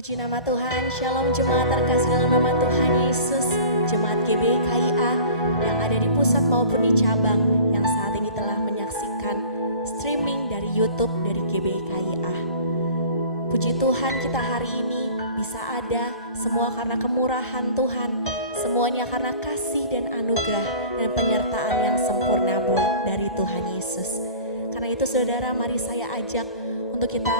Puji nama Tuhan, Shalom jemaat terkasih dalam nama Tuhan Yesus. Jemaat GBKIA yang ada di pusat maupun di cabang yang saat ini telah menyaksikan streaming dari YouTube dari GBKIA. Puji Tuhan, kita hari ini bisa ada semua karena kemurahan Tuhan, semuanya karena kasih dan anugerah dan penyertaan yang sempurna dari Tuhan Yesus. Karena itu saudara, mari saya ajak untuk kita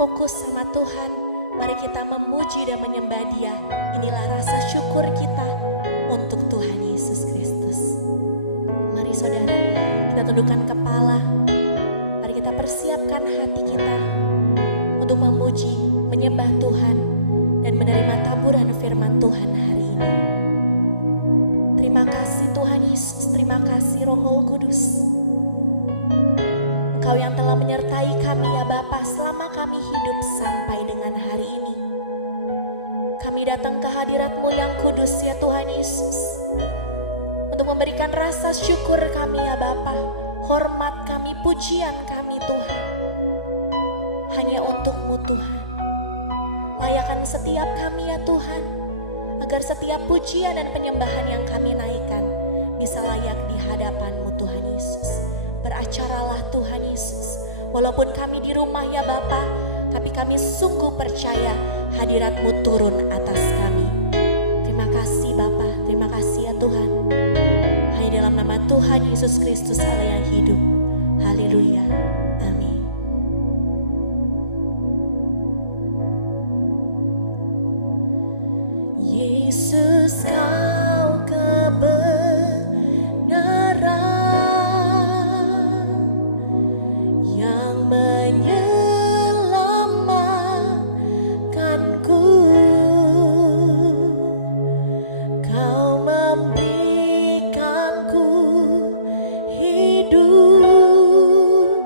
fokus sama Tuhan. Mari kita memuji dan menyembah Dia. Inilah rasa syukur kita untuk Tuhan Yesus Kristus. Mari saudara, kita tundukkan kepala. Mari kita persiapkan hati kita untuk memuji, menyembah Tuhan dan menerima taburan firman Tuhan hari ini. Terima kasih Tuhan Yesus, terima kasih Roh Kudus. Engkau yang telah menyertai kami ya Bapa selama kami hidup sampai dengan hari ini. Kami datang ke hadirat-Mu yang kudus ya Tuhan Yesus. Untuk memberikan rasa syukur kami ya Bapa, hormat kami, pujian kami Tuhan. Hanya untuk-Mu Tuhan. Layakan setiap kami ya Tuhan, agar setiap pujian dan penyembahan yang kami naikkan bisa layak di hadapan-Mu Tuhan Yesus. Beracaralah Tuhan Yesus, walaupun kami di rumah ya Bapa, tapi kami sungguh percaya hadirat-Mu turun atas kami. Terima kasih Bapa, terima kasih ya Tuhan. Hanya dalam nama Tuhan Yesus Kristus Allah yang hidup. Haleluya, amin. Yesus kau kebenaran yang menyelamatkanku. Kau memberikanku hidup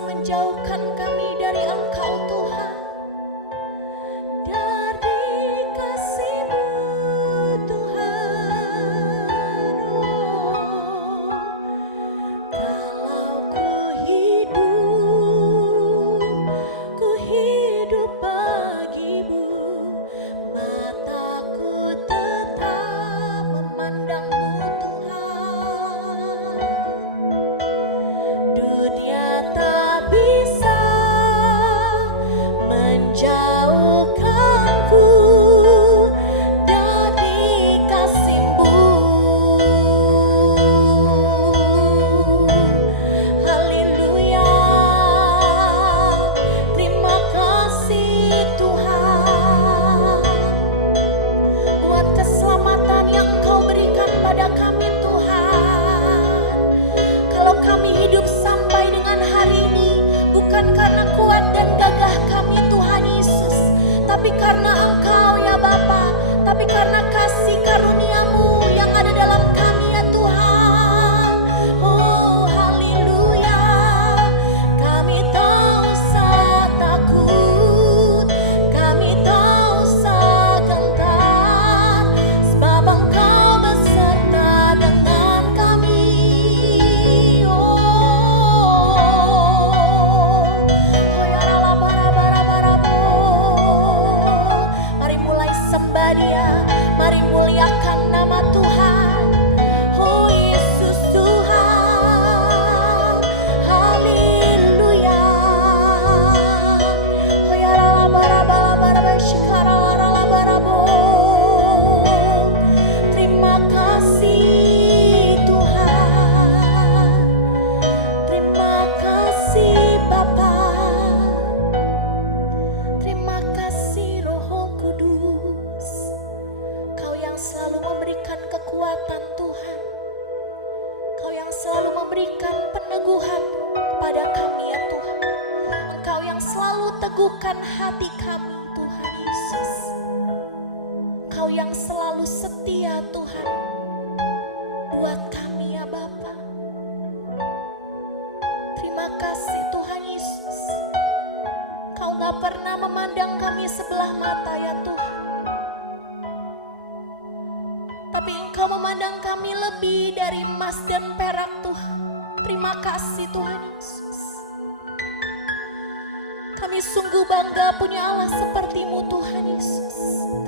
bisa menjauhkan kami dari Engkau Tuhan. Dari kasih-Mu Tuhan, kalau ku hidup bagi-Mu, mataku tetap memandang-Mu Tuhan. Dunia tak bisa menjauhkanku dari kasih-Mu. Haleluya, terima kasih Tuhan buat keselamatan yang Engkau berikan pada kami Tuhan. Kalau kami hidup sampai dengan hari ini, bukan karena kuat dan gagah kami Tuhan Yesus, tapi karena Engkau ya Bapa, tapi karena kasih karunia-Mu yang ada dalam kami ya Tuhan. Oh haleluya, kami tak usah takut, kami tak usah gentar, sebab Engkau beserta dengan kami. Mari mulai sembah Dia, mari muliakan nama Tuhan. Oh Yesus Tuhan, haleluya. Oh ya terima kasih Tuhan, terima kasih Bapa, terima kasih Roh Kudus. Kau yang selalu memberikan kekuatan Tuhan, Kau yang selalu memberikan peneguhan kepada kami ya Tuhan. Engkau yang selalu teguhkan hati kami Tuhan Yesus. Kau yang selalu setia Tuhan buat kami ya Bapa. Terima kasih Tuhan Yesus. Kau gak pernah memandang kami sebelah mata ya Tuhan, tapi Engkau memandang kami lebih dari emas dan perak Tuhan. Terima kasih Tuhan Yesus. Kami sungguh bangga punya Allah seperti-Mu Tuhan Yesus.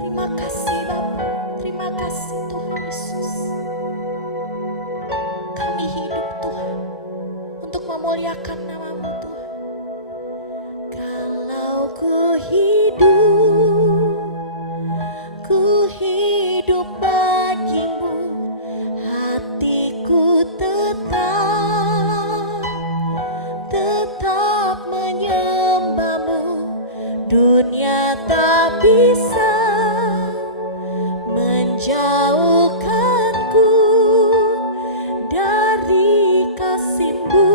Terima kasih Bapa, terima kasih Tuhan Yesus. Kami hidup Tuhan untuk memuliakan nama-Mu Tuhan. Kalau ku hidup bagi-Mu, hatiku tetap menyembah-Mu. Dunia tak bisa menjauhkanku dari kasih-Mu.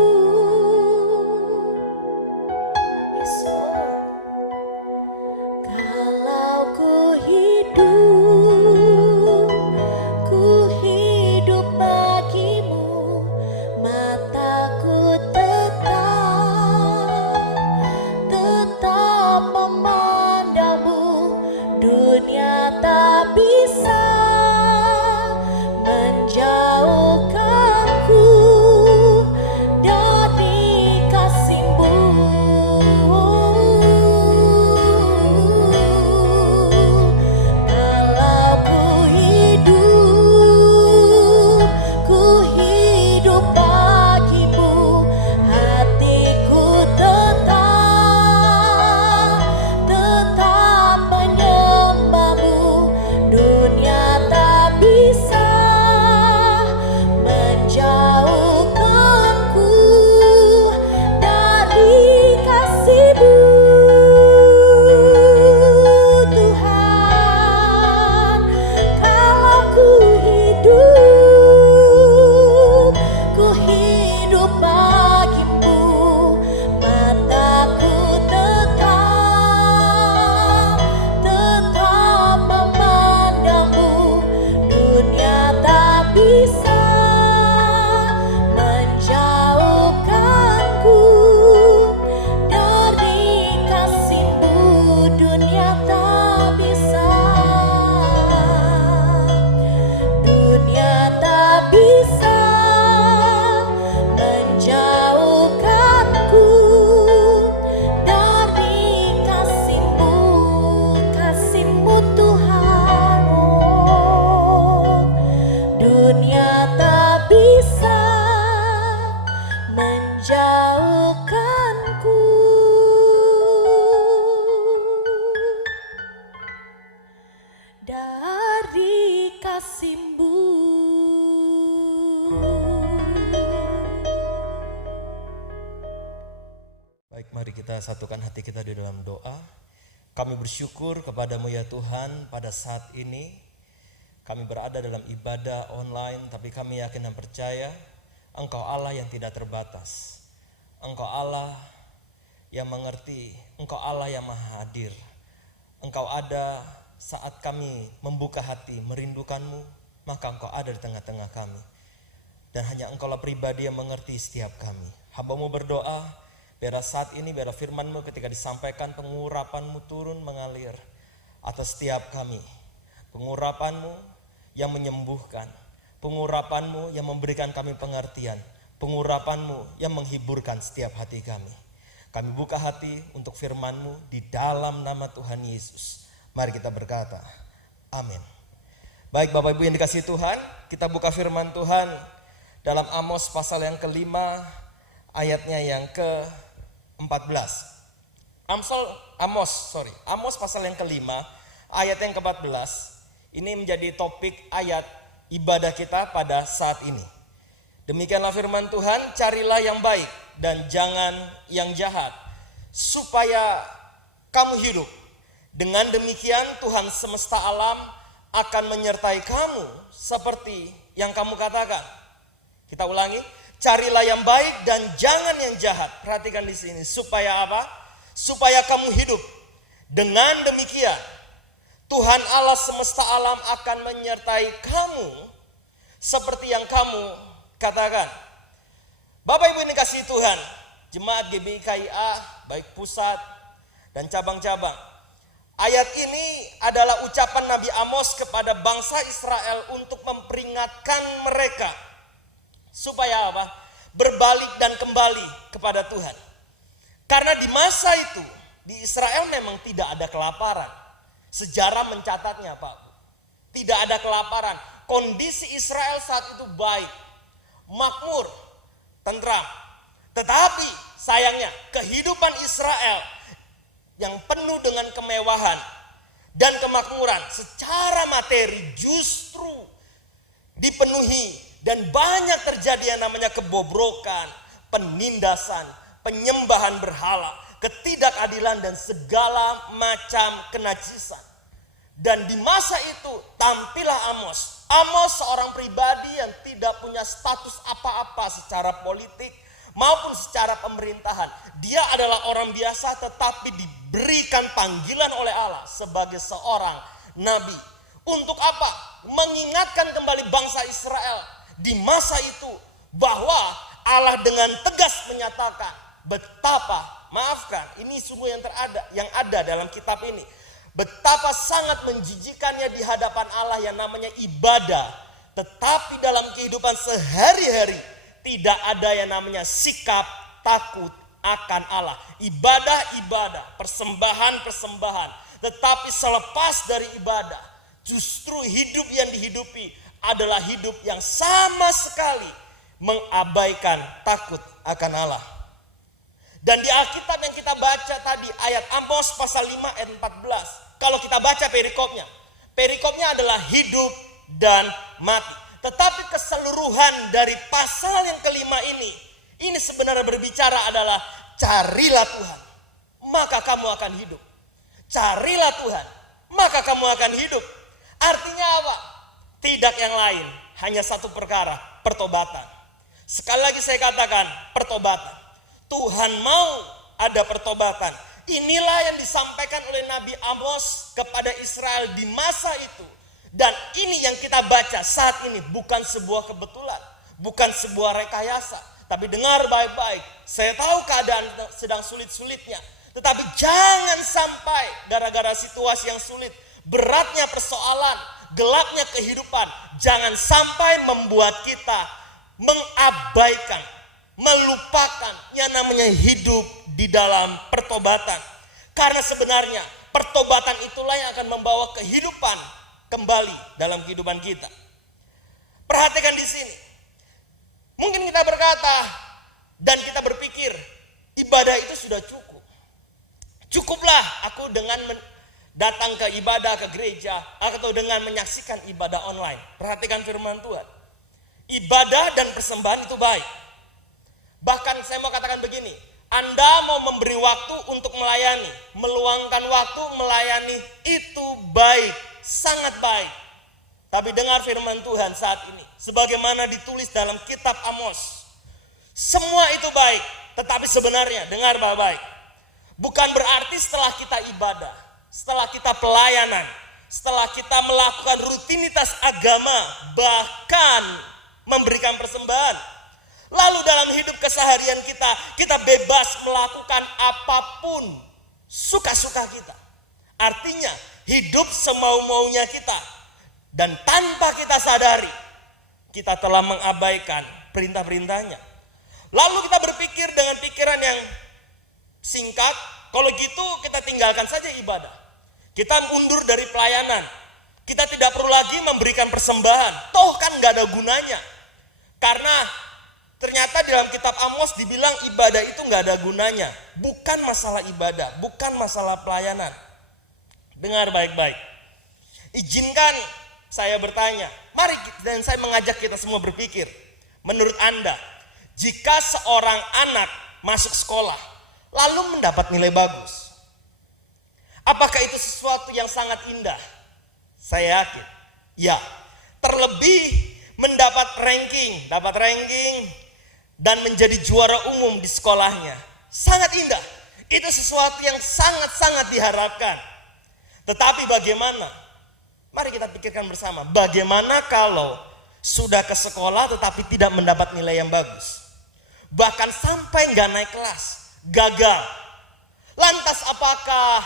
Yes, Lord. Kalau ku hidup bagi-Mu, mataku tetap memandang-Mu. Dunia tak bisa menjauhkanku dari kasih-Mu. Kalau ku hidup bagi-Mu, hatiku tetap menyembah-Mu. Dunia tak bisa menjauhkanku dari kasih-Mu Tuhan. Kalau ku hidup bagi-Mu, mataku tetap memandang-Mu. Dunia tak bisa menjauhkanku kita satukan hati kita di dalam doa. Kami bersyukur kepadamu ya Tuhan, pada saat ini kami berada dalam ibadah online, tapi kami yakin dan percaya Engkau Allah yang tidak terbatas. Engkau Allah yang mengerti, Engkau Allah yang maha hadir. Engkau ada saat kami membuka hati merindukanmu, maka Engkau ada di tengah-tengah kami. Dan hanya Engkaulah pribadi yang mengerti setiap kami. Hamba-Mu berdoa, biarlah saat ini, biarlah firman-Mu ketika disampaikan, pengurapan-Mu turun mengalir atas setiap kami. Pengurapan-Mu yang menyembuhkan, pengurapan-Mu yang memberikan kami pengertian, pengurapan-Mu yang menghiburkan setiap hati kami. Kami buka hati untuk firman-Mu di dalam nama Tuhan Yesus. Mari kita berkata, amin. Baik Bapak Ibu yang dikasihi Tuhan, kita buka firman Tuhan dalam Amos pasal yang kelima, ayatnya yang ke-14. Amos pasal yang kelima, ayat yang ke-14. Ini menjadi topik ayat ibadah kita pada saat ini. Demikianlah firman Tuhan, carilah yang baik dan jangan yang jahat, supaya kamu hidup. Dengan demikian Tuhan semesta alam akan menyertai kamu seperti yang kamu katakan. Kita ulangi, carilah yang baik dan jangan yang jahat. Perhatikan di sini, supaya apa? Supaya kamu hidup. Dengan demikian Tuhan Allah semesta alam akan menyertai kamu seperti yang kamu katakan. Bapak Ibu yang dikasihi Tuhan, Jemaat GBI KIA, baik pusat dan cabang-cabang. Ayat ini adalah ucapan Nabi Amos kepada bangsa Israel untuk memperingatkan mereka supaya apa? Berbalik dan kembali kepada Tuhan. Karena di masa itu di Israel memang tidak ada kelaparan. Sejarah mencatatnya Pak. Tidak ada kelaparan. Kondisi Israel saat itu baik, makmur, tentram. Tetapi sayangnya kehidupan Israel yang penuh dengan kemewahan dan kemakmuran secara materi justru dipenuhi. Dan banyak terjadi yang namanya kebobrokan, penindasan, penyembahan berhala, ketidakadilan dan segala macam kenajisan. Dan di masa itu tampillah Amos. Amos seorang pribadi yang tidak punya status apa-apa secara politik maupun secara pemerintahan. Dia adalah orang biasa tetapi diberikan panggilan oleh Allah sebagai seorang nabi. Untuk apa? Mengingatkan kembali bangsa Israel di masa itu bahwa Allah dengan tegas menyatakan betapa, maafkan, ini sungguh yang ada dalam kitab ini, betapa sangat menjijikannya di hadapan Allah yang namanya ibadah, tetapi dalam kehidupan sehari-hari tidak ada yang namanya sikap takut akan Allah. Ibadah-ibadah, persembahan-persembahan, tetapi selepas dari ibadah justru hidup yang dihidupi adalah hidup yang sama sekali mengabaikan takut akan Allah. Dan di Alkitab yang kita baca tadi, ayat Amos pasal 5 ayat 14. Kalau kita baca perikopnya adalah hidup dan mati. Tetapi keseluruhan dari pasal yang kelima ini sebenarnya berbicara adalah carilah Tuhan, maka kamu akan hidup. Carilah Tuhan, maka kamu akan hidup. Artinya apa? Tidak yang lain, hanya satu perkara, pertobatan. Sekali lagi saya katakan, pertobatan. Tuhan mau ada pertobatan. Inilah yang disampaikan oleh Nabi Amos kepada Israel di masa itu. Dan ini yang kita baca saat ini bukan sebuah kebetulan, bukan sebuah rekayasa. Tapi dengar baik-baik, saya tahu keadaan sedang sulit-sulitnya. Tetapi jangan sampai gara-gara situasi yang sulit, beratnya persoalan, gelapnya kehidupan, jangan sampai membuat kita mengabaikan, melupakan yang namanya hidup di dalam pertobatan. Karena sebenarnya pertobatan itulah yang akan membawa kehidupan kembali dalam kehidupan kita. Perhatikan di sini. Mungkin kita berkata dan kita berpikir ibadah itu sudah cukup. Cukuplah aku dengan datang ke ibadah, ke gereja, atau dengan menyaksikan ibadah online. Perhatikan firman Tuhan. Ibadah dan persembahan itu baik. Bahkan saya mau katakan begini, Anda mau memberi waktu untuk melayani, meluangkan waktu melayani, itu baik, sangat baik. Tapi dengar firman Tuhan saat ini, sebagaimana ditulis dalam kitab Amos. Semua itu baik, tetapi sebenarnya, dengar baik-baik, bukan berarti setelah kita ibadah, setelah kita pelayanan, setelah kita melakukan rutinitas agama, bahkan memberikan persembahan, lalu dalam hidup keseharian kita bebas melakukan apapun suka-suka kita. Artinya hidup semau-maunya kita, dan tanpa kita sadari kita telah mengabaikan perintah-perintahnya. Lalu kita berpikir dengan pikiran yang singkat, kalau gitu kita tinggalkan saja ibadah. Kita mundur dari pelayanan. Kita tidak perlu lagi memberikan persembahan. Toh kan gak ada gunanya. Karena ternyata dalam kitab Amos dibilang ibadah itu gak ada gunanya. Bukan masalah ibadah, bukan masalah pelayanan. Dengar baik-baik. Izinkan saya bertanya, mari dan saya mengajak kita semua berpikir. Menurut Anda, jika seorang anak masuk sekolah lalu mendapat nilai bagus, apakah itu sesuatu yang sangat indah? Saya yakin, ya. Terlebih mendapat ranking dan menjadi juara umum di sekolahnya, sangat indah. Itu sesuatu yang sangat-sangat diharapkan. Tetapi bagaimana? Mari kita pikirkan bersama, bagaimana kalau sudah ke sekolah tetapi tidak mendapat nilai yang bagus? Bahkan sampai nggak naik kelas, gagal. Lantas apakah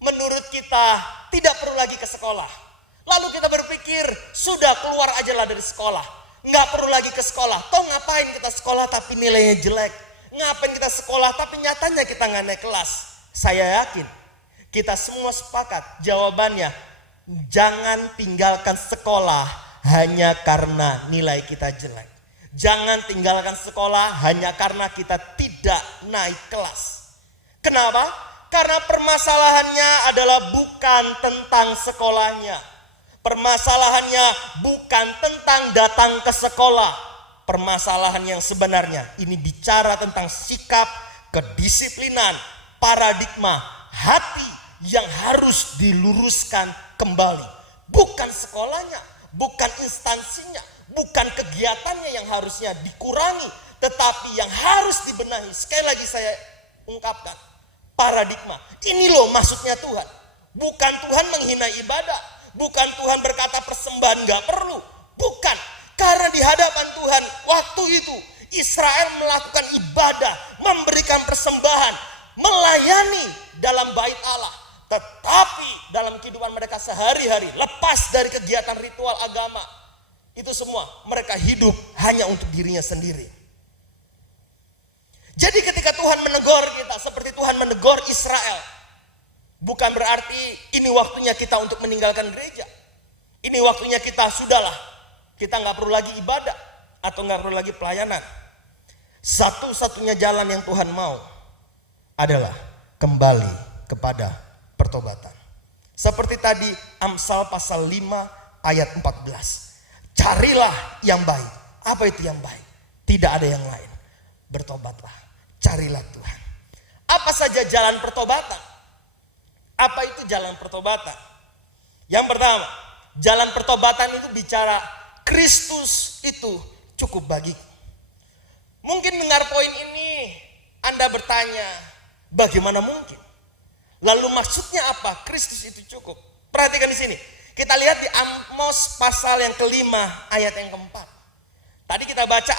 menurut kita tidak perlu lagi ke sekolah? Lalu kita berpikir, sudah keluar aja lah dari sekolah. Nggak perlu lagi ke sekolah. Toh ngapain kita sekolah tapi nilainya jelek? Ngapain kita sekolah tapi nyatanya kita nggak naik kelas? Saya yakin kita semua sepakat jawabannya, jangan tinggalkan sekolah hanya karena nilai kita jelek. Jangan tinggalkan sekolah hanya karena kita tidak naik kelas. Kenapa? Karena permasalahannya adalah bukan tentang sekolahnya. Permasalahannya bukan tentang datang ke sekolah. Permasalahan yang sebenarnya ini bicara tentang sikap, kedisiplinan, paradigma, hati yang harus diluruskan kembali. Bukan sekolahnya, bukan instansinya, bukan kegiatannya yang harusnya dikurangi, tetapi yang harus dibenahi. Sekali lagi saya ungkapkan, paradigma. Ini loh maksudnya Tuhan. Bukan Tuhan menghina ibadah, bukan Tuhan berkata persembahan gak perlu, bukan. Karena di hadapan Tuhan waktu itu Israel melakukan ibadah, memberikan persembahan, melayani dalam bait Allah. Tetapi dalam kehidupan mereka sehari-hari, lepas dari kegiatan ritual agama, itu semua mereka hidup hanya untuk dirinya sendiri. Jadi ketika Tuhan menegur kita seperti Tuhan menegur Israel, bukan berarti ini waktunya kita untuk meninggalkan gereja. Ini waktunya kita sudahlah, kita gak perlu lagi ibadah atau gak perlu lagi pelayanan. Satu-satunya jalan yang Tuhan mau adalah kembali kepada pertobatan. Seperti tadi Amsal pasal 5 ayat 14. Carilah yang baik. Apa itu yang baik? Tidak ada yang lain. Bertobatlah. Carilah Tuhan. Apa saja jalan pertobatan? Apa itu jalan pertobatan? Yang pertama, jalan pertobatan itu bicara Kristus itu cukup bagiku. Mungkin dengar poin ini Anda bertanya, bagaimana mungkin? Lalu maksudnya apa? Kristus itu cukup. Perhatikan di sini. Kita lihat di Amos pasal yang kelima ayat yang keempat. Tadi kita baca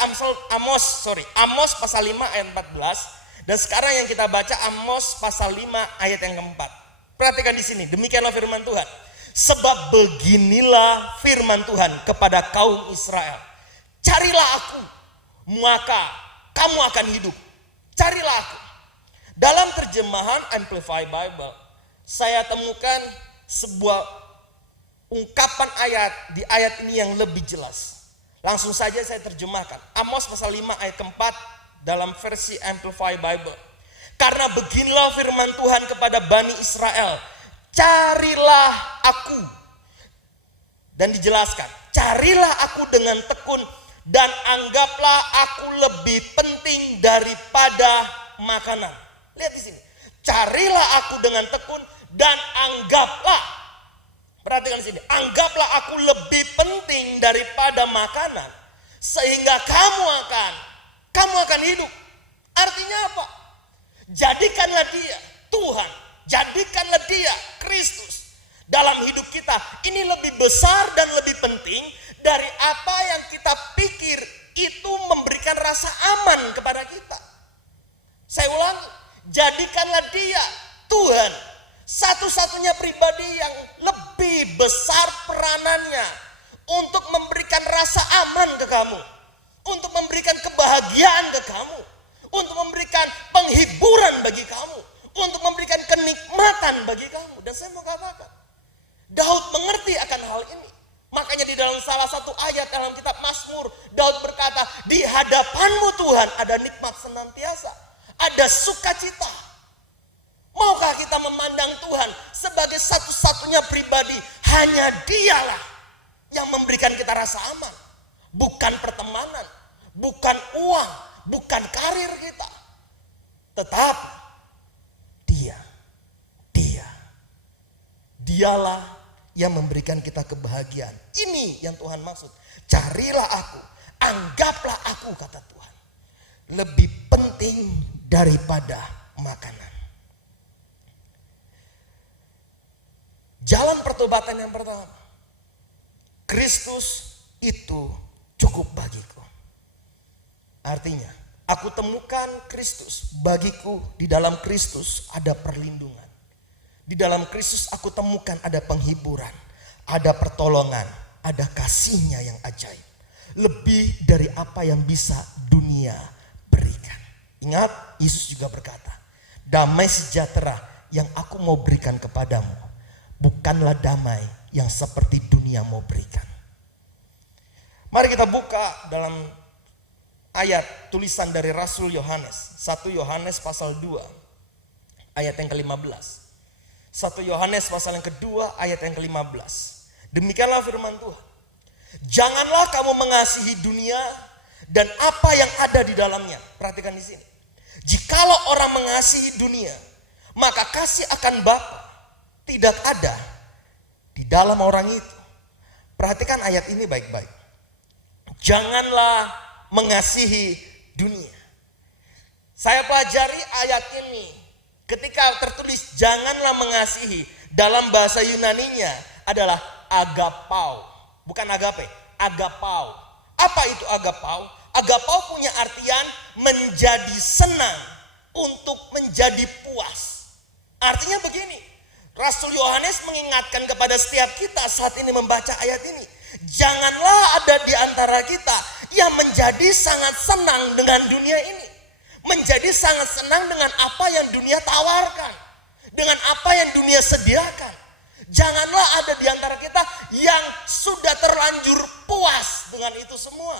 Amos pasal 5 ayat 14. Dan sekarang yang kita baca Amos pasal 5 ayat yang keempat. Perhatikan di sini. Demikianlah firman Tuhan. Sebab beginilah firman Tuhan kepada kaum Israel. Carilah aku, maka kamu akan hidup. Carilah aku. Dalam terjemahan Amplified Bible, saya temukan sebuah ungkapan ayat di ayat ini yang lebih jelas. Langsung saja saya terjemahkan. Amos pasal 5 ayat keempat dalam versi Amplified Bible. Karena beginilah firman Tuhan kepada Bani Israel. Carilah aku. Dan dijelaskan. Carilah aku dengan tekun dan anggaplah aku lebih penting daripada makanan. Lihat di sini. Carilah aku dengan tekun dan anggaplah. Perhatikan di sini. Anggaplah aku lebih penting daripada makanan, sehingga kamu akan hidup. Artinya apa? Jadikanlah dia Tuhan, jadikanlah dia Kristus dalam hidup kita. Ini lebih besar dan lebih penting dari apa yang kita pikir itu memberikan rasa aman kepada kita. Saya ulangi, jadikanlah dia Tuhan, satu-satunya pribadi yang lebih besar peranannya untuk memberikan rasa aman ke kamu, untuk memberikan kebahagiaan ke kamu, untuk memberikan penghiburan bagi kamu, untuk memberikan kenikmatan bagi kamu. Dan saya mau katakan, Daud mengerti akan hal ini. Makanya di dalam salah satu ayat dalam kitab Mazmur, Daud berkata, di hadapanmu Tuhan ada nikmat senantiasa, ada sukacita. Maukah kita memandang Tuhan sebagai satu-satunya pribadi? Hanya dialah yang memberikan kita rasa aman. Bukan pertemanan, bukan uang, bukan karir kita. Tetapi dialah yang memberikan kita kebahagiaan. Ini yang Tuhan maksud. Carilah aku, anggaplah aku, kata Tuhan, lebih penting daripada makanan. Jalan pertobatan yang pertama, Kristus itu cukup bagiku. Artinya, aku temukan Kristus, bagiku di dalam Kristus ada perlindungan. Di dalam Kristus aku temukan ada penghiburan, ada pertolongan, ada kasih-Nya yang ajaib. Lebih dari apa yang bisa dunia berikan. Ingat, Yesus juga berkata, damai sejahtera yang aku mau berikan kepadamu, bukanlah damai yang seperti dunia mau berikan. Mari kita buka dalam ayat tulisan dari Rasul Yohanes, 1 Yohanes pasal 2 ayat yang ke-15. 1 Yohanes pasal yang kedua ayat yang ke-15. Demikianlah firman Tuhan. Janganlah kamu mengasihi dunia dan apa yang ada di dalamnya. Perhatikan di sini. Jikalau orang mengasihi dunia, maka kasih akan Bapa tidak ada di dalam orang itu. Perhatikan ayat ini baik-baik. Janganlah mengasihi dunia. Saya pelajari ayat ini ketika tertulis janganlah mengasihi, dalam bahasa Yunaninya adalah agapau. Bukan agape, agapau. Apa itu agapau? Agapau punya artian menjadi senang, untuk menjadi puas. Artinya begini, Rasul Yohanes mengingatkan kepada setiap kita saat ini membaca ayat ini. Janganlah ada di antara kita yang menjadi sangat senang dengan dunia ini. Menjadi sangat senang dengan apa yang dunia tawarkan, dengan apa yang dunia sediakan. Janganlah ada di antara kita yang sudah terlanjur puas dengan itu semua.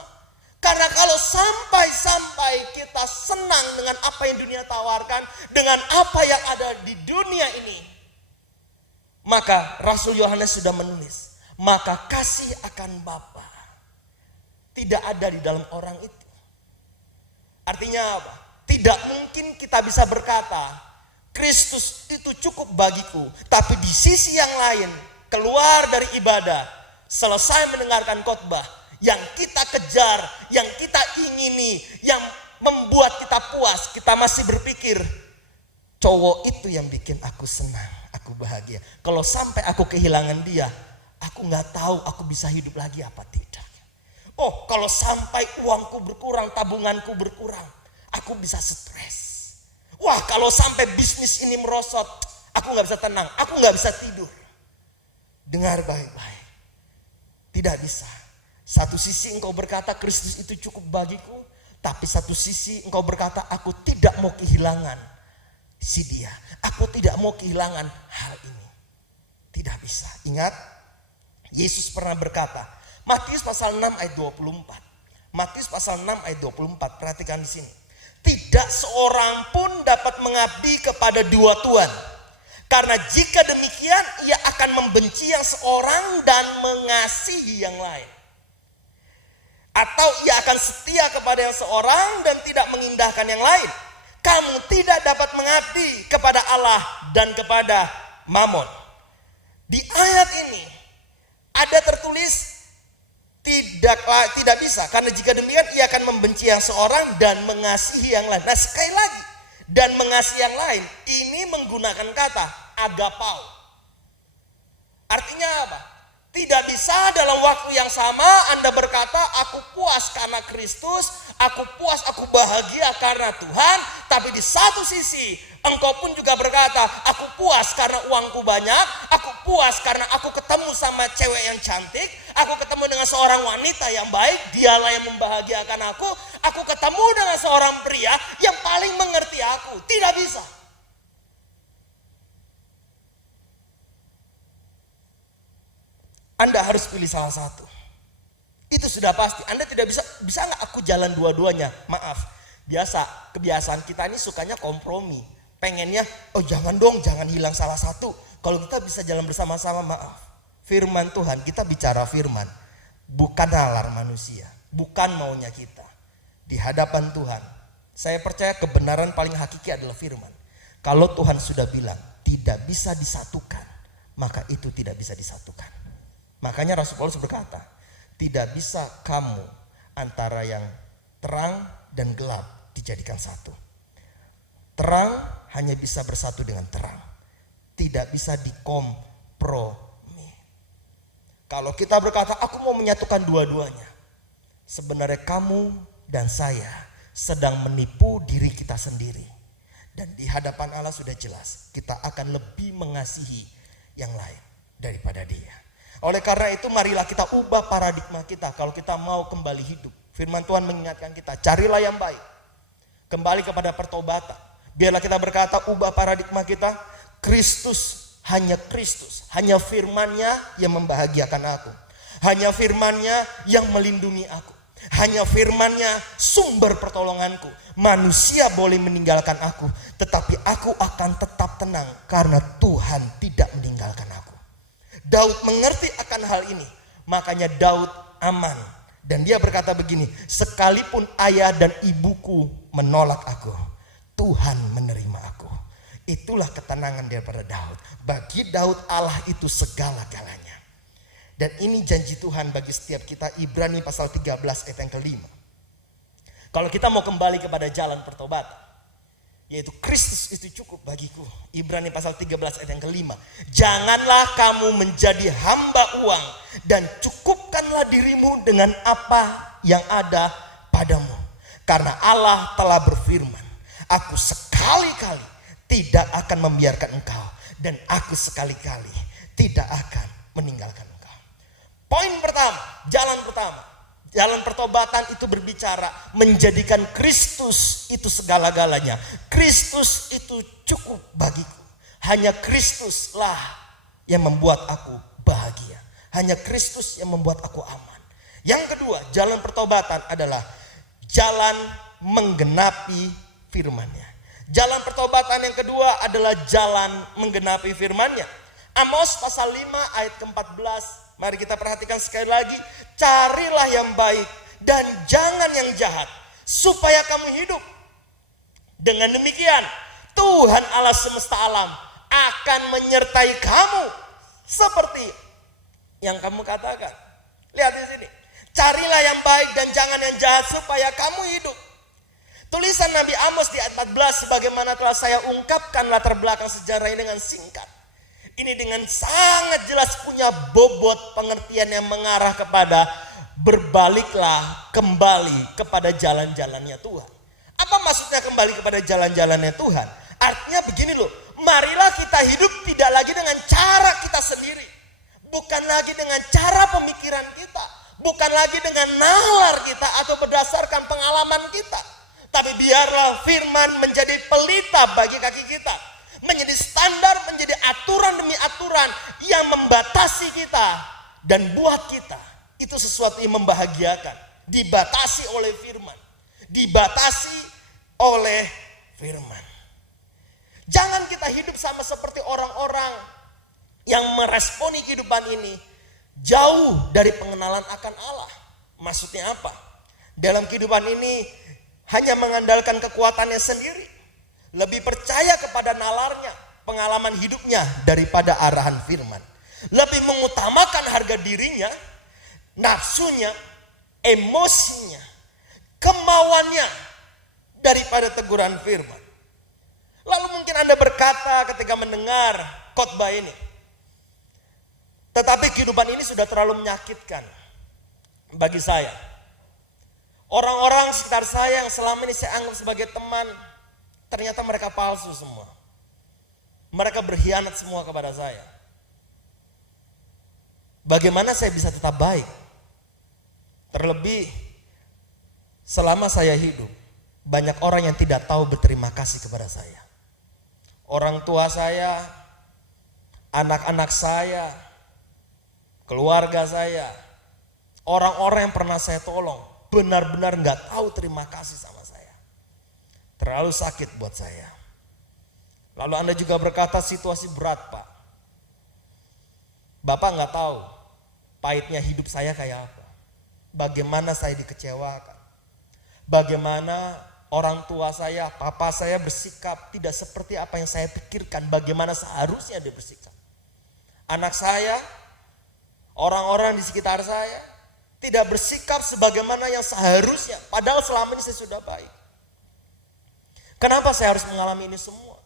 Karena kalau sampai kita senang dengan apa yang dunia tawarkan, dengan apa yang ada di dunia ini, maka Rasul Yohanes sudah menulis, maka kasih akan Bapa tidak ada di dalam orang itu. Artinya apa? Tidak mungkin kita bisa berkata, Kristus itu cukup bagiku, tapi di sisi yang lain, keluar dari ibadah, selesai mendengarkan khotbah, yang kita kejar, yang kita ingini, yang membuat kita puas, kita masih berpikir, cowok itu yang bikin aku senang, aku bahagia. Kalau sampai aku kehilangan dia, aku gak tahu aku bisa hidup lagi apa tidak. Oh, kalau sampai uangku berkurang, tabunganku berkurang, aku bisa stres. Wah, kalau sampai bisnis ini merosot, aku gak bisa tenang, aku gak bisa tidur. Dengar baik-baik. Tidak bisa. Satu sisi engkau berkata Kristus itu cukup bagiku, tapi satu sisi engkau berkata aku tidak mau kehilangan si dia. Aku tidak mau kehilangan hal ini. Tidak bisa. Ingat, Yesus pernah berkata, Matius pasal 6 ayat 24. Matius pasal 6 ayat 24, perhatikan di sini. Tidak seorang pun dapat mengabdi kepada dua tuan. Karena jika demikian ia akan membenci yang seorang dan mengasihi yang lain. Atau ia akan setia kepada yang seorang dan tidak mengindahkan yang lain. kamu tidak dapat mengabdi kepada Allah dan kepada Mamon. Di ayat ini ada tertulis tidak bisa, karena jika demikian ia akan membenci yang seorang dan mengasihi yang lain. Nah, sekali lagi, dan mengasihi yang lain ini menggunakan kata agapao. Artinya apa? Tidak bisa dalam waktu yang sama Anda berkata, aku puas karena Kristus, aku puas, aku bahagia karena Tuhan. Tapi di satu sisi engkau pun juga berkata, aku puas karena uangku banyak, aku puas karena aku ketemu sama cewek yang cantik, aku ketemu dengan seorang wanita yang baik, dialah yang membahagiakan aku ketemu dengan seorang pria yang paling mengerti aku. Tidak bisa. Anda harus pilih salah satu. Itu sudah pasti. Anda tidak bisa nggak aku jalan dua-duanya? Maaf, kebiasaan kita ini sukanya kompromi. Pengennya, oh jangan dong, jangan hilang salah satu. Kalau kita bisa jalan bersama-sama, maaf. Firman Tuhan, kita bicara firman. Bukan nalar manusia, bukan maunya kita. Di hadapan Tuhan, saya percaya kebenaran paling hakiki adalah firman. Kalau Tuhan sudah bilang, tidak bisa disatukan, maka itu tidak bisa disatukan. Makanya Rasul Paulus berkata, tidak bisa kamu antara yang terang dan gelap dijadikan satu. Terang hanya bisa bersatu dengan terang. Tidak bisa dikompromi. Kalau kita berkata, aku mau menyatukan dua-duanya. Sebenarnya kamu dan saya sedang menipu diri kita sendiri. Dan di hadapan Allah sudah jelas, kita akan lebih mengasihi yang lain daripada dia. Oleh karena itu marilah kita ubah paradigma kita kalau kita mau kembali hidup. Firman Tuhan mengingatkan kita, carilah yang baik. Kembali kepada pertobatan. Biarlah kita berkata, ubah paradigma kita. Kristus, hanya firman-Nya yang membahagiakan aku. Hanya firman-Nya yang melindungi aku. Hanya firman-Nya sumber pertolonganku. Manusia boleh meninggalkan aku, tetapi aku akan tetap tenang karena Tuhan tidak meninggalkan aku. Daud mengerti akan hal ini, makanya Daud aman. Dan dia berkata begini, sekalipun ayah dan ibuku menolak aku, Tuhan menerima aku. Itulah ketenangan daripada Daud. Bagi Daud Allah itu segala-galanya. Dan ini janji Tuhan bagi setiap kita, Ibrani pasal 13 ayat yang kelima. Kalau kita mau kembali kepada jalan pertobatan, yaitu Kristus itu cukup bagiku. Ibrani pasal 13 ayat yang kelima. Janganlah kamu menjadi hamba uang dan cukupkanlah dirimu dengan apa yang ada padamu. Karena Allah telah berfirman, aku sekali-kali tidak akan membiarkan engkau dan aku sekali-kali tidak akan meninggalkan engkau. Poin pertama, jalan pertobatan itu berbicara menjadikan Kristus itu segala-galanya. Kristus itu cukup bagiku. Hanya Kristuslah yang membuat aku bahagia. Hanya Kristus yang membuat aku aman. Yang kedua, jalan pertobatan adalah jalan menggenapi firman-Nya. Jalan pertobatan yang kedua adalah jalan menggenapi firman-Nya. Amos pasal 5 ayat ke-14. Mari kita perhatikan sekali lagi. Carilah yang baik dan jangan yang jahat, supaya kamu hidup. Dengan demikian, Tuhan Allah semesta alam akan menyertai kamu seperti yang kamu katakan. Lihat di sini. Carilah yang baik dan jangan yang jahat, supaya kamu hidup. Tulisan Nabi Amos di ayat 14, sebagaimana telah saya ungkapkan latar belakang sejarah ini dengan singkat. Ini dengan sangat jelas punya bobot pengertian yang mengarah kepada berbaliklah kembali kepada jalan-jalannya Tuhan. Apa maksudnya kembali kepada jalan-jalannya Tuhan? Artinya begini loh, marilah kita hidup tidak lagi dengan cara kita sendiri. Bukan lagi dengan cara pemikiran kita. Bukan lagi dengan nalar kita atau berdasarkan pengalaman kita. Tapi biarlah firman menjadi pelita bagi kaki kita. Menjadi standar, menjadi aturan demi aturan yang membatasi kita. Dan buat kita itu sesuatu yang membahagiakan. Dibatasi oleh firman. Dibatasi oleh firman. Jangan kita hidup sama seperti orang-orang yang meresponi kehidupan ini jauh dari pengenalan akan Allah. Maksudnya apa? Dalam kehidupan ini hanya mengandalkan kekuatannya sendiri. Lebih percaya kepada nalarnya, pengalaman hidupnya daripada arahan firman. Lebih mengutamakan harga dirinya, nafsunya, emosinya, kemauannya daripada teguran firman. Lalu mungkin Anda berkata ketika mendengar khotbah ini, tetapi kehidupan ini sudah terlalu menyakitkan bagi saya. Orang-orang sekitar saya yang selama ini saya anggap sebagai teman, ternyata mereka palsu semua. Mereka berkhianat semua kepada saya. Bagaimana saya bisa tetap baik? Terlebih selama saya hidup, banyak orang yang tidak tahu berterima kasih kepada saya. Orang tua saya, anak-anak saya, keluarga saya, orang-orang yang pernah saya tolong, benar-benar gak tahu terima kasih sama saya. Terlalu sakit buat saya. Lalu Anda juga berkata situasi berat, Pak. Bapak gak tahu pahitnya hidup saya kayak apa. Bagaimana saya dikecewakan. Bagaimana orang tua saya, papa saya bersikap tidak seperti apa yang saya pikirkan. Bagaimana seharusnya dia bersikap. Anak saya, orang-orang di sekitar saya tidak bersikap sebagaimana yang seharusnya. Padahal selama ini saya sudah baik. Kenapa saya harus mengalami ini semua?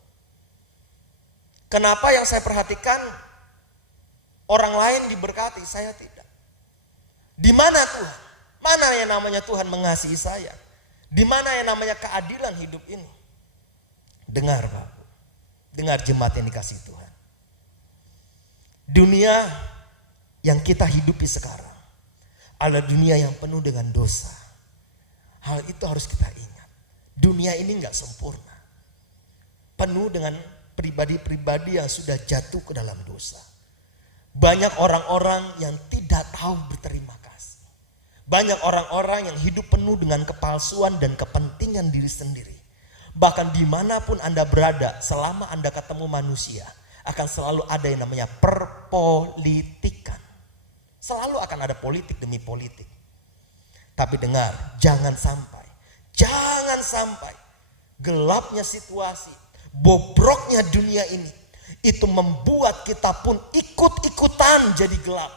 Kenapa yang saya perhatikan orang lain diberkati, saya tidak? Di mana Tuhan? Mana yang namanya Tuhan mengasihi saya? Di mana yang namanya keadilan hidup ini? Dengar Pak, dengar jemaat yang dikasihi Tuhan. Dunia yang kita hidupi sekarang adalah dunia yang penuh dengan dosa. Hal itu harus kita ingat. Dunia ini gak sempurna. Penuh dengan pribadi-pribadi yang sudah jatuh ke dalam dosa. Banyak orang-orang yang tidak tahu berterima kasih. Banyak orang-orang yang hidup penuh dengan kepalsuan dan kepentingan diri sendiri. Bahkan dimanapun Anda berada, selama Anda ketemu manusia, akan selalu ada yang namanya perpolitikan. Selalu akan ada politik demi politik. Tapi dengar, jangan sampai gelapnya situasi, bobroknya dunia ini, itu membuat kita pun ikut-ikutan jadi gelap.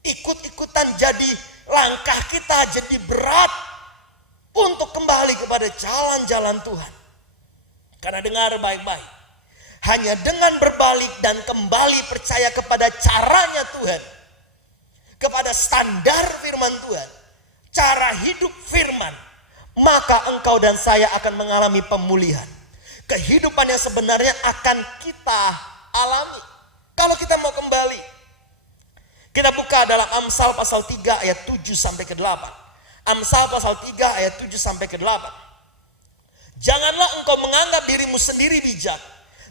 Ikut-ikutan jadi langkah kita jadi berat untuk kembali kepada jalan-jalan Tuhan. Karena dengar baik-baik, hanya dengan berbalik dan kembali percaya kepada caranya Tuhan, kepada standar firman Tuhan, cara hidup firman, maka engkau dan saya akan mengalami pemulihan. Kehidupan yang sebenarnya akan kita alami. Kalau kita mau kembali, kita buka dalam Amsal pasal 3 ayat 7 sampai ke 8. Amsal pasal 3 ayat 7 sampai ke 8. Janganlah engkau menganggap dirimu sendiri bijak,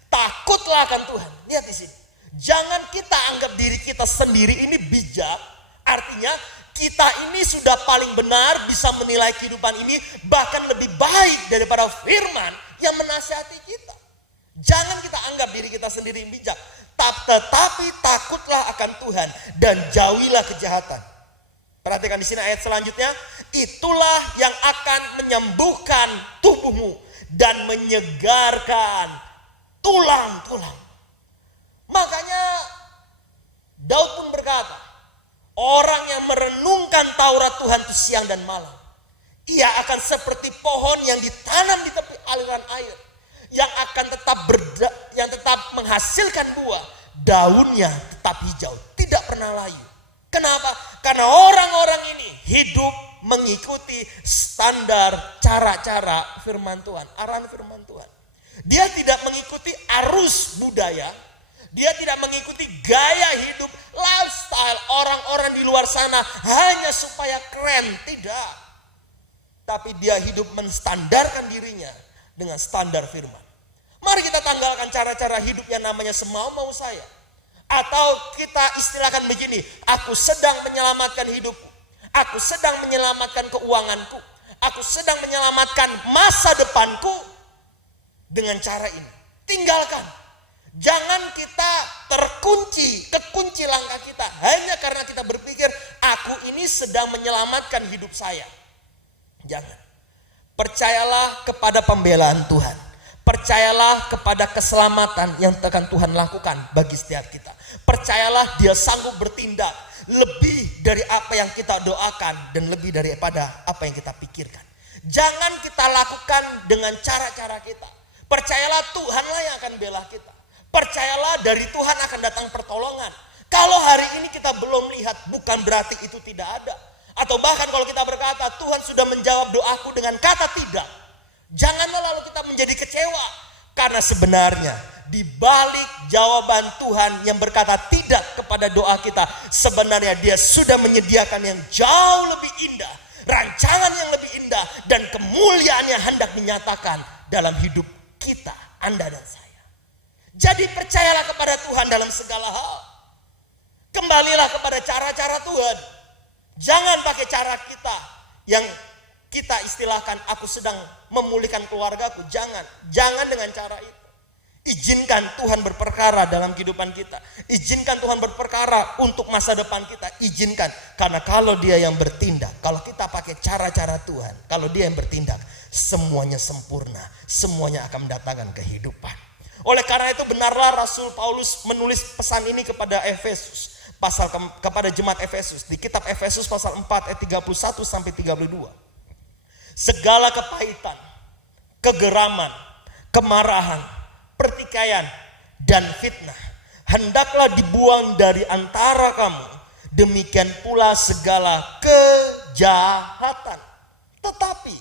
takutlah akan Tuhan. Lihat di sini. Jangan kita anggap diri kita sendiri ini bijak. Artinya kita ini sudah paling benar bisa menilai kehidupan ini, bahkan lebih baik daripada firman yang menasihati kita. Jangan kita anggap diri kita sendiri bijak, tetapi takutlah akan Tuhan dan jauhilah kejahatan. Perhatikan di sini ayat selanjutnya, itulah yang akan menyembuhkan tubuhmu dan menyegarkan tulang-tulang. Makanya Daud pun berkata, orang yang merenungkan Taurat Tuhan itu siang dan malam, ia akan seperti pohon yang ditanam di tepi aliran air, yang akan tetap menghasilkan buah, daunnya tetap hijau, tidak pernah layu. Kenapa? Karena orang-orang ini hidup mengikuti standar cara-cara firman Tuhan, arahan firman Tuhan. Dia tidak mengikuti arus budaya, dia tidak mengikuti gaya hidup, lifestyle orang-orang di luar sana hanya supaya keren, tidak. Tapi dia hidup menstandarkan dirinya dengan standar firman. Mari kita tanggalkan cara-cara hidup yang namanya semau-mau saya. Atau kita istilahkan begini, aku sedang menyelamatkan hidupku, aku sedang menyelamatkan keuanganku, aku sedang menyelamatkan masa depanku dengan cara ini. Tinggalkan. Jangan kita kekunci langkah kita hanya karena kita berpikir aku ini sedang menyelamatkan hidup saya. Jangan. Percayalah kepada pembelaan Tuhan. Percayalah kepada keselamatan yang akan Tuhan lakukan bagi setiap kita. Percayalah Dia sanggup bertindak lebih dari apa yang kita doakan dan lebih daripada apa yang kita pikirkan. Jangan kita lakukan dengan cara-cara kita. Percayalah Tuhanlah yang akan bela kita. Percayalah dari Tuhan akan datang pertolongan. Kalau hari ini kita belum lihat, bukan berarti itu tidak ada. Atau bahkan kalau kita berkata, Tuhan sudah menjawab doaku dengan kata tidak. Janganlah lalu kita menjadi kecewa. Karena sebenarnya di balik jawaban Tuhan yang berkata tidak kepada doa kita, sebenarnya Dia sudah menyediakan yang jauh lebih indah, rancangan yang lebih indah, dan kemuliaan yang hendak dinyatakan dalam hidup kita, Anda dan saya. Jadi percayalah kepada Tuhan dalam segala hal. Kembalilah kepada cara-cara Tuhan. Jangan pakai cara kita yang kita istilahkan, aku sedang memulihkan keluargaku. Jangan dengan cara itu. Izinkan Tuhan berperkara dalam kehidupan kita. Izinkan Tuhan berperkara untuk masa depan kita. Izinkan. Karena kalau Dia yang bertindak, kalau kita pakai cara-cara Tuhan, kalau Dia yang bertindak, semuanya sempurna. Semuanya akan mendatangkan kehidupan. Oleh karena itu benarlah Rasul Paulus menulis pesan ini kepada Efesus. Kepada jemaat Efesus. Di kitab Efesus pasal 4 ayat 31 sampai 32. Segala kepahitan, kegeraman, kemarahan, pertikaian, dan fitnah hendaklah dibuang dari antara kamu. Demikian pula segala kejahatan. Tetapi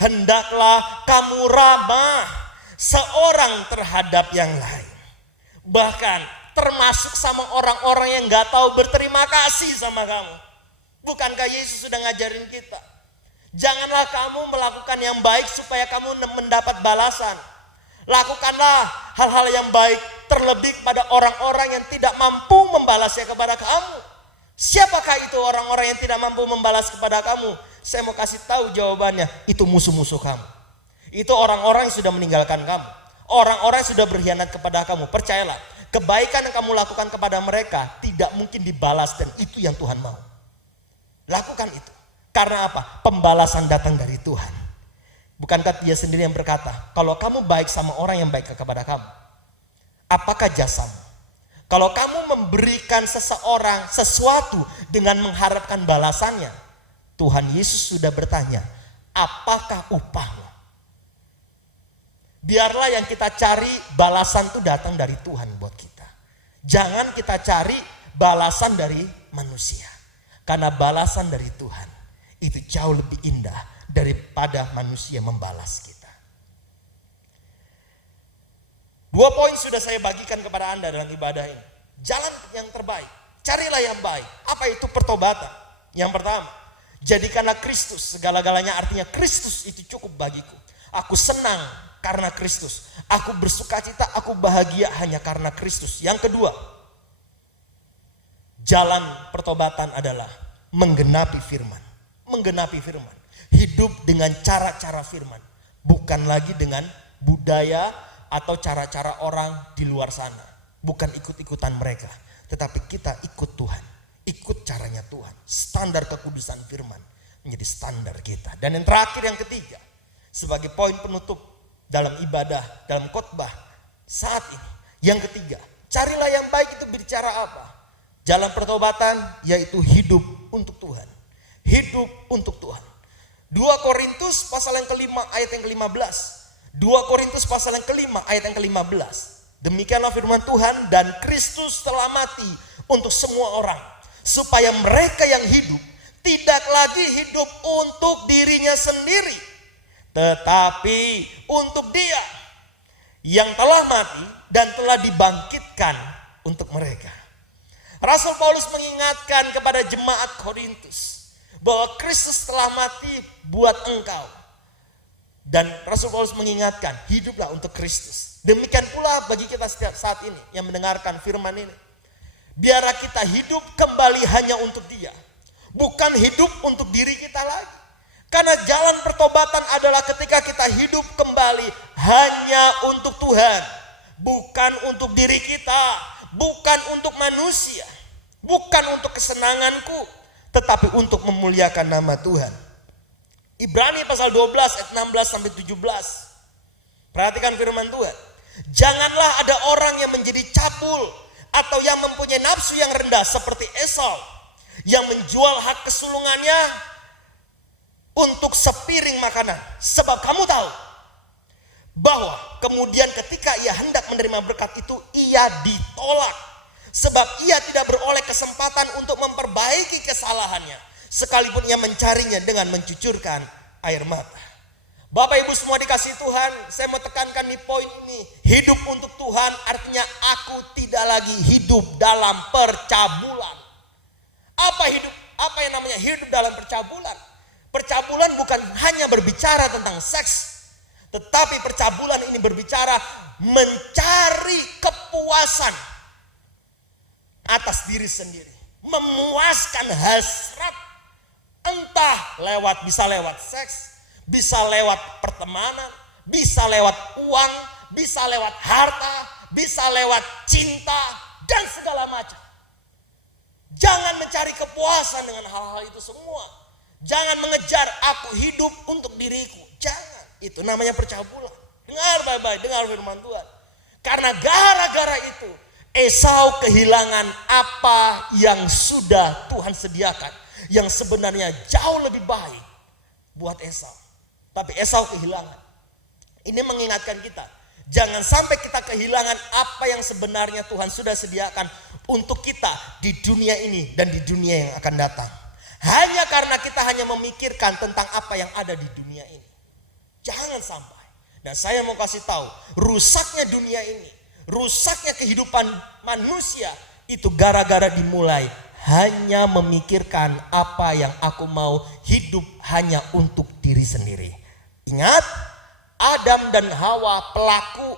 hendaklah kamu ramah seorang terhadap yang lain. Bahkan termasuk sama orang-orang yang gak tahu berterima kasih sama kamu. Bukankah Yesus sudah ngajarin kita? Janganlah kamu melakukan yang baik supaya kamu mendapat balasan. Lakukanlah hal-hal yang baik terlebih pada orang-orang yang tidak mampu membalasnya kepada kamu. Siapakah itu orang-orang yang tidak mampu membalas kepada kamu? Saya mau kasih tahu jawabannya. Itu musuh-musuh kamu. Itu orang-orang yang sudah meninggalkan kamu. Orang-orang yang sudah berkhianat kepada kamu. Percayalah, kebaikan yang kamu lakukan kepada mereka tidak mungkin dibalas, dan itu yang Tuhan mau. Lakukan itu. Karena apa? Pembalasan datang dari Tuhan. Bukankah Dia sendiri yang berkata, kalau kamu baik sama orang yang baik kepada kamu, apakah jasamu? Kalau kamu memberikan seseorang sesuatu dengan mengharapkan balasannya, Tuhan Yesus sudah bertanya, apakah upahmu? Biarlah yang kita cari balasan itu datang dari Tuhan buat kita. Jangan kita cari balasan dari manusia. Karena balasan dari Tuhan itu jauh lebih indah daripada manusia membalas kita. 2 poin sudah saya bagikan kepada Anda dalam ibadah ini. Jalan yang terbaik, carilah yang baik. Apa itu pertobatan? Yang pertama, jadikanlah Kristus segala-galanya, artinya Kristus itu cukup bagiku. Aku senang karena Kristus. Aku bersukacita, aku bahagia hanya karena Kristus. Yang kedua, jalan pertobatan adalah menggenapi firman. Menggenapi firman. Hidup dengan cara-cara firman. Bukan lagi dengan budaya atau cara-cara orang di luar sana. Bukan ikut-ikutan mereka. Tetapi kita ikut Tuhan. Ikut caranya Tuhan. Standar kekudusan firman menjadi standar kita. Dan yang terakhir, yang ketiga, sebagai poin penutup dalam ibadah, dalam khotbah saat ini. Yang ketiga, carilah yang baik itu berbicara apa? Jalan pertobatan yaitu hidup untuk Tuhan. Hidup untuk Tuhan. 2 Korintus pasal yang kelima ayat yang ke-15. 2 Korintus pasal yang kelima ayat yang ke-15. Demikianlah firman Tuhan, dan Kristus telah mati untuk semua orang, supaya mereka yang hidup tidak lagi hidup untuk dirinya sendiri, tetapi untuk Dia yang telah mati dan telah dibangkitkan untuk mereka. Rasul Paulus mengingatkan kepada jemaat Korintus bahwa Kristus telah mati buat engkau. Dan Rasul Paulus mengingatkan, hiduplah untuk Kristus. Demikian pula bagi kita setiap saat ini yang mendengarkan firman ini. Biarlah kita hidup kembali hanya untuk Dia, bukan hidup untuk diri kita lagi. Karena jalan pertobatan adalah ketika kita hidup kembali hanya untuk Tuhan, bukan untuk diri kita, bukan untuk manusia, bukan untuk kesenanganku, tetapi untuk memuliakan nama Tuhan. Ibrani pasal 12 ayat 16 sampai 17. Perhatikan firman Tuhan. Janganlah ada orang yang menjadi cabul atau yang mempunyai nafsu yang rendah seperti Esau, yang menjual hak kesulungannya untuk sepiring makanan. Sebab kamu tahu bahwa kemudian ketika ia hendak menerima berkat itu, ia ditolak. Sebab ia tidak beroleh kesempatan untuk memperbaiki kesalahannya, sekalipun ia mencarinya dengan mencucurkan air mata. Bapak Ibu semua dikasih Tuhan, saya mau tekankan di poin ini. Hidup untuk Tuhan artinya aku tidak lagi hidup dalam percabulan. Apa yang namanya hidup dalam percabulan? Percabulan bukan hanya berbicara tentang seks, tetapi percabulan ini berbicara mencari kepuasan atas diri sendiri, memuaskan hasrat, entah bisa lewat seks, bisa lewat pertemanan, bisa lewat uang, bisa lewat harta, bisa lewat cinta, dan segala macam. Jangan mencari kepuasan dengan hal-hal itu semua. Jangan mengejar aku hidup untuk diriku. Jangan. Itu namanya percabulan. Dengar baik-baik, dengar firman Tuhan. Karena gara-gara itu Esau kehilangan apa yang sudah Tuhan sediakan, yang sebenarnya jauh lebih baik buat Esau. Tapi Esau kehilangan. Ini mengingatkan kita, jangan sampai kita kehilangan apa yang sebenarnya Tuhan sudah sediakan untuk kita di dunia ini dan di dunia yang akan datang. Hanya karena kita hanya memikirkan tentang apa yang ada di dunia ini. Jangan sampai. Dan saya mau kasih tahu, rusaknya dunia ini, rusaknya kehidupan manusia itu gara-gara dimulai hanya memikirkan apa yang aku mau, hidup hanya untuk diri sendiri. Ingat, Adam dan Hawa pelaku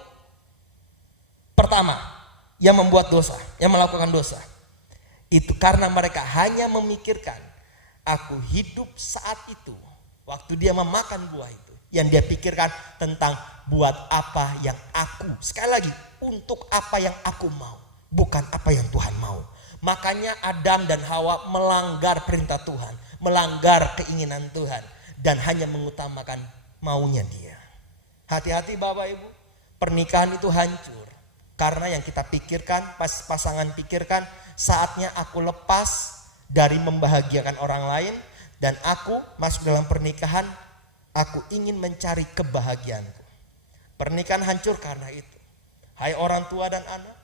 pertama yang membuat dosa, yang melakukan dosa. Itu karena mereka hanya memikirkan aku hidup saat itu, waktu dia memakan buah itu. Yang dia pikirkan tentang buat apa yang aku, sekali lagi, untuk apa yang aku mau, bukan apa yang Tuhan mau. Makanya Adam dan Hawa melanggar perintah Tuhan, melanggar keinginan Tuhan, dan hanya mengutamakan maunya dia. Hati-hati Bapak Ibu, pernikahan itu hancur karena yang kita pikirkan, pasangan pikirkan, saatnya aku lepas dari membahagiakan orang lain dan aku masuk dalam pernikahan, aku ingin mencari kebahagiaanku. Pernikahan hancur karena itu. Hai orang tua dan anak,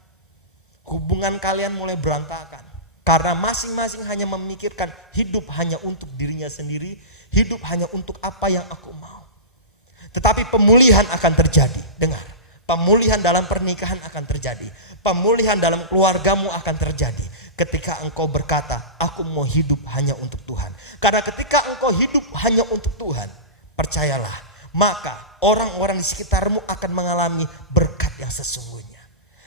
hubungan kalian mulai berantakan karena masing-masing hanya memikirkan hidup hanya untuk dirinya sendiri, hidup hanya untuk apa yang aku mau. Tetapi pemulihan akan terjadi. Dengar, pemulihan dalam pernikahan akan terjadi. Pemulihan dalam keluargamu akan terjadi ketika engkau berkata, aku mau hidup hanya untuk Tuhan. Karena ketika engkau hidup hanya untuk Tuhan, percayalah, maka orang-orang di sekitarmu akan mengalami berkat yang sesungguhnya.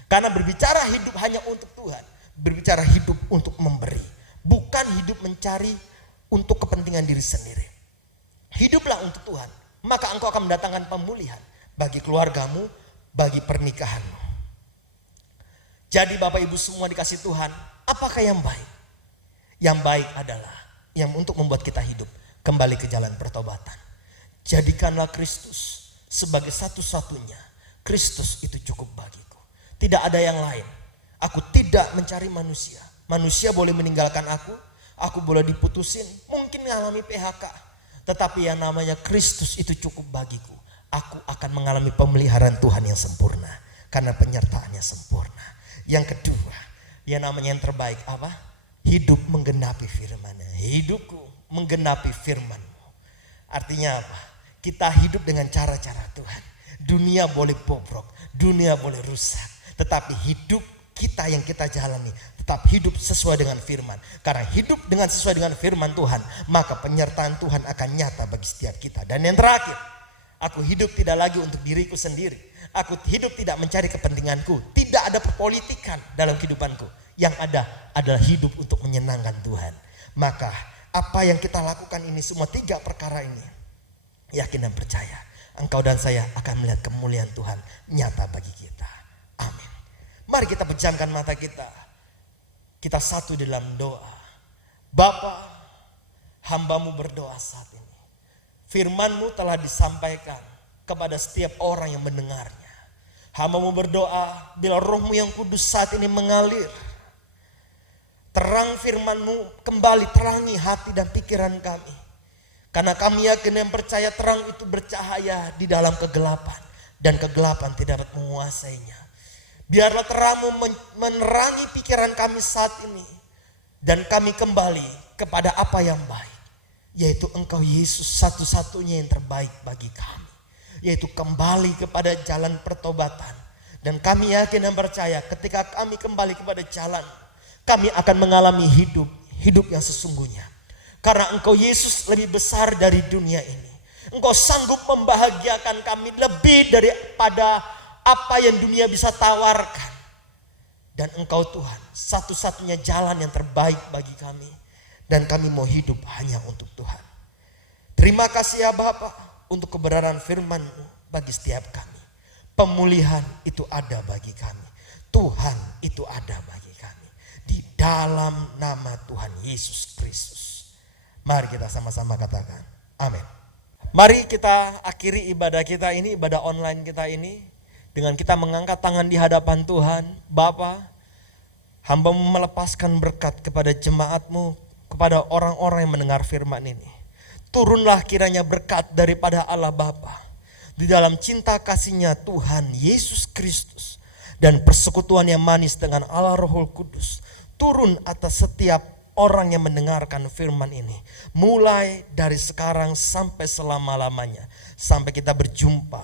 Karena berbicara hidup hanya untuk Tuhan, berbicara hidup untuk memberi, bukan hidup mencari untuk kepentingan diri sendiri. Hiduplah untuk Tuhan, maka engkau akan mendatangkan pemulihan bagi keluargamu, bagi pernikahanmu. Jadi Bapak Ibu semua dikasih Tuhan, apakah yang baik? Yang baik adalah yang untuk membuat kita hidup kembali ke jalan pertobatan. Jadikanlah Kristus sebagai satu-satunya. Kristus itu cukup bagiku. Tidak ada yang lain. Aku tidak mencari manusia. Manusia boleh meninggalkan aku boleh diputusin, mungkin mengalami PHK. Tetapi yang namanya Kristus itu cukup bagiku. Aku akan mengalami pemeliharaan Tuhan yang sempurna. Karena penyertaannya sempurna. Yang kedua, yang namanya yang terbaik apa? Hidup menggenapi firman-Nya. Hidupku menggenapi firman-Mu. Artinya apa? Kita hidup dengan cara-cara Tuhan. Dunia boleh bobrok, dunia boleh rusak. Tetapi hidup kita yang kita jalani tetap hidup sesuai dengan firman. Karena hidup dengan sesuai dengan firman Tuhan, maka penyertaan Tuhan akan nyata bagi setiap kita. Dan yang terakhir, aku hidup tidak lagi untuk diriku sendiri. Aku hidup tidak mencari kepentinganku. Tidak ada perpolitikan dalam kehidupanku. Yang ada adalah hidup untuk menyenangkan Tuhan. Maka apa yang kita lakukan ini, semua 3 perkara ini, yakin dan percaya, engkau dan saya akan melihat kemuliaan Tuhan nyata bagi kita. Amin. Mari kita pejamkan mata kita. Kita satu dalam doa. Bapa, hamba-Mu berdoa saat ini. Firman-Mu telah disampaikan kepada setiap orang yang mendengarnya. Hamba-Mu berdoa, bila Roh-Mu yang kudus saat ini mengalir, terang firman-Mu kembali terangi hati dan pikiran kami. Karena kami yakin dan percaya terang itu bercahaya di dalam kegelapan, dan kegelapan tidak dapat menguasainya. Biarlah terang-Mu menerangi pikiran kami saat ini, dan kami kembali kepada apa yang baik, yaitu Engkau Yesus satu-satunya yang terbaik bagi kami, yaitu kembali kepada jalan pertobatan. Dan kami yakin dan percaya ketika kami kembali kepada jalan, kami akan mengalami hidup yang sesungguhnya. Karena Engkau Yesus lebih besar dari dunia ini. Engkau sanggup membahagiakan kami lebih daripada apa yang dunia bisa tawarkan. Dan Engkau Tuhan satu-satunya jalan yang terbaik bagi kami. Dan kami mau hidup hanya untuk Tuhan. Terima kasih ya Bapa untuk kebenaran firman-Mu bagi setiap kami. Pemulihan itu ada bagi kami. Tuhan itu ada bagi kami. Di dalam nama Tuhan Yesus Kristus. Mari kita sama-sama katakan amin. Mari kita akhiri ibadah kita ini, ibadah online kita ini, dengan kita mengangkat tangan di hadapan Tuhan. Bapa, hamba-Mu melepaskan berkat kepada jemaat-Mu, kepada orang-orang yang mendengar firman ini. Turunlah kiranya berkat daripada Allah Bapa, di dalam cinta kasih-Nya Tuhan Yesus Kristus, dan persekutuan yang manis dengan Allah Roh Kudus, turun atas setiap orang yang mendengarkan firman ini, mulai dari sekarang sampai selama-lamanya, sampai kita berjumpa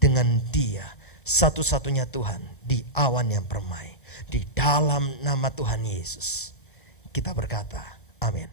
dengan Dia, satu-satunya Tuhan di awan yang permai. Di dalam nama Tuhan Yesus kita berkata amin.